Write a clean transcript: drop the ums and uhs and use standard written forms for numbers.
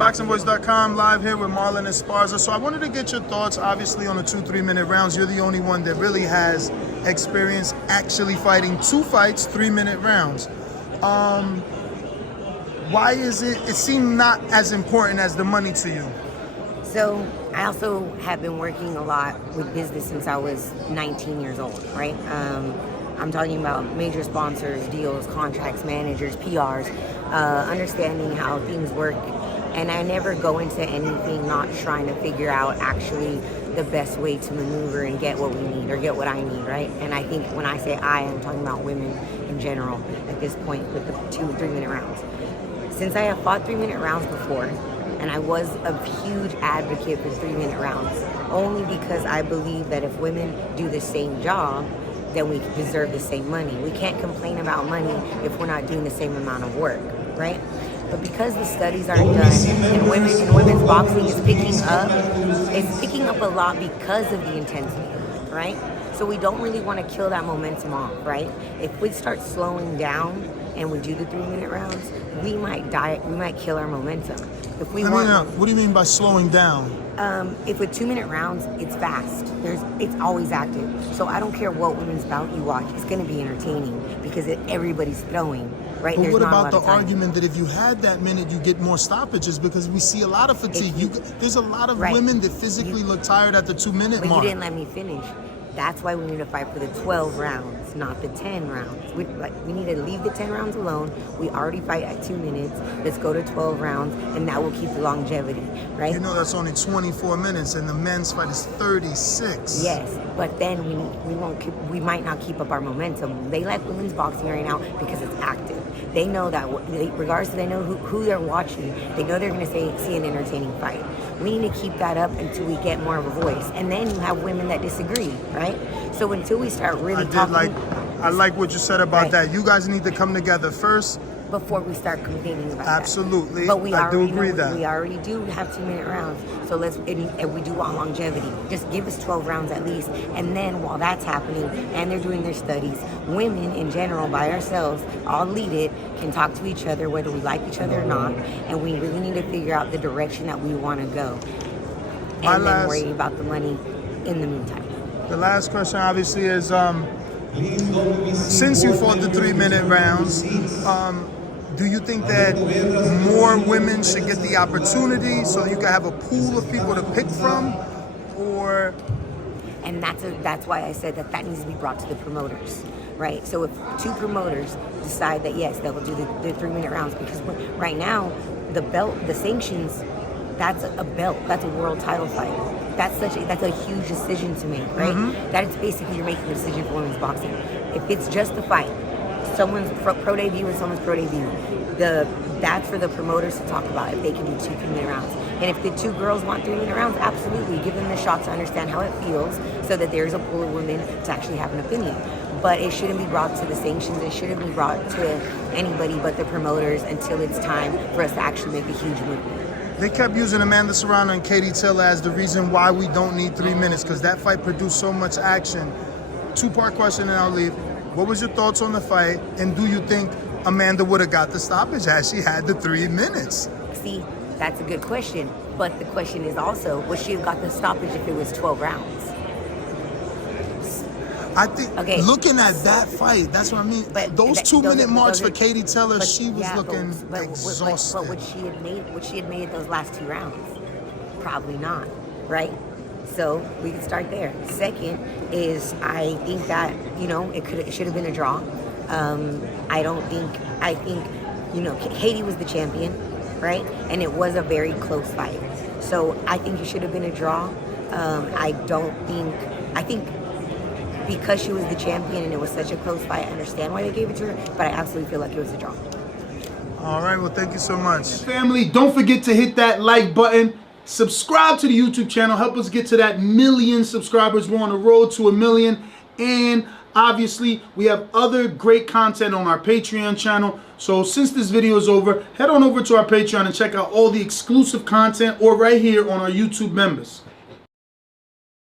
ThaBoxingvoice.com, live here with Marlen Esparza. So I wanted to get your thoughts, obviously, on the 2 3-minute rounds. You're the only one that really has experience actually fighting 2 fights, 3-minute rounds. Why is it seemed not as important as the money to you? So I also have been working a lot with business since I was 19 years old, right? I'm talking about major sponsors, deals, contracts, managers, PRs, understanding how things work. And I never go into anything not trying to figure out actually the best way to maneuver and get what we need or get what I need, right? And I think when I say I'm talking about women in general at this point with the 2 3-minute rounds. Since I have fought 3-minute rounds before, and I was a huge advocate for 3-minute rounds, only because I believe that if women do the same job, then we deserve the same money. We can't complain about money if we're not doing the same amount of work, right? But because the studies aren't done, and women's boxing is picking up a lot because of the intensity, right? So we don't really want to kill that momentum off, right? If we start slowing down and we do the 3-minute rounds, we might kill our momentum. If we what do you mean by slowing down? If with 2-minute rounds, it's fast. It's always active. So I don't care what women's bout you watch, it's going to be entertaining because everybody's throwing, right? But what about the argument that if you had that minute, you get more stoppages because we see a lot of fatigue. There's a lot of women that physically look tired at the 2-minute mark. But you didn't let me finish. That's why we need to fight for the 12 rounds, not the 10 rounds. We need to leave the 10 rounds alone. We already fight at 2 minutes. Let's go to 12 rounds, and that will keep the longevity, right? You know that's only 24 minutes, and the men's fight is 36. Yes, but then we might not keep up our momentum. They like women's boxing right now because it's active. They know that, regardless, they know who they're watching. They know they're going to see an entertaining fight. We need to keep that up until we get more of a voice. And then you have women that disagree, right? So until we start really talking... I like what you said about that. You guys need to come together first. Before we start complaining about Absolutely. That. But I do agree that. We already do have 2-minute rounds. So and we do want longevity. Just give us 12 rounds at least. And then while that's happening and they're doing their studies, women in general by ourselves, all lead it, can talk to each other whether we like each other or not. And we really need to figure out the direction that we want to go. And then worry about the money in the meantime. The last question obviously is, since you fought the 3-minute rounds, do you think that more women should get the opportunity so you can have a pool of people to pick from, or? And that's why I said that needs to be brought to the promoters, right? So if 2 promoters decide that yes, they will do the 3-minute rounds, because right now the sanctions, that's a belt, that's a world title fight. That's a huge decision to make, right? Mm-hmm. That is basically you're making a decision for women's boxing. If it's just a fight, someone's pro debut and someone's pro debut, that's for the promoters to talk about if they can do 2 3-minute rounds. And if the 2 girls want 3-minute rounds, absolutely give them the shot to understand how it feels, so that there's a pool of women to actually have an opinion. But it shouldn't be brought to the sanctions. It shouldn't be brought to anybody but the promoters until it's time for us to actually make a huge movement. They kept using Amanda Serrano and Katie Taylor as the reason why we don't need 3 minutes, because that fight produced so much action. 2-part question and I'll leave. What was your thoughts on the fight, and do you think Amanda would have got the stoppage as she had the 3 minutes? See, that's a good question. But the question is also, would she have got the stoppage if it was 12 rounds? I think, looking at that fight, that's what I mean. But those 2-minute marks for Katie Taylor, she was looking exhausted. But would she have made those last 2 rounds? Probably not, right? So we can start there. Second is, I think that, it should have been a draw. I think, Katie was the champion, right? And it was a very close fight. So I think it should have been a draw. I think because she was the champion and it was such a close fight, I understand why they gave it to her, but I absolutely feel like it was a draw. All right, well, thank you so much. Family, don't forget to hit that like button. Subscribe to the YouTube channel. Help us get to that 1 million subscribers. We're on the road to 1 million. And obviously, we have other great content on our Patreon channel. So since this video is over, head on over to our Patreon and check out all the exclusive content, or right here on our YouTube members.